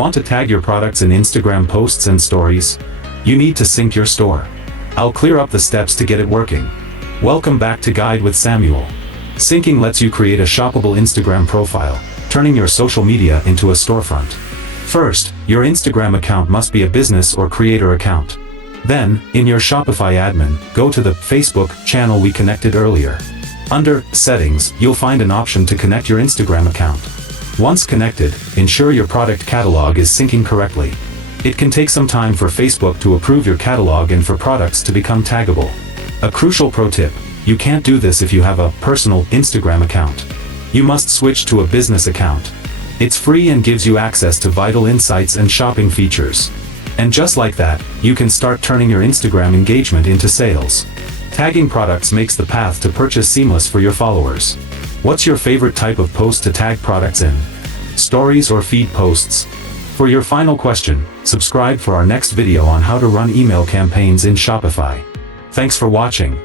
Want to tag your products in Instagram posts and stories? You need to sync your store. I'll clear up the steps to get it working. Welcome back to Guide with Samuel. Syncing lets you create a shoppable Instagram profile, turning your social media into a storefront. First, your Instagram account must be a business or creator account. Then, in your Shopify admin, go to the Facebook channel we connected earlier. Under Settings, you'll find an option to connect your Instagram account. Once connected, ensure your product catalog is syncing correctly. It can take some time for Facebook to approve your catalog and for products to become taggable. A crucial pro tip: you can't do this if you have a personal Instagram account. You must switch to a business account. It's free and gives you access to vital insights and shopping features. And just like that, you can start turning your Instagram engagement into sales. Tagging products makes the path to purchase seamless for your followers. What's your favorite type of post to tag products in? Stories or feed posts? For your final question, subscribe for our next video on how to run email campaigns in Shopify. Thanks for watching.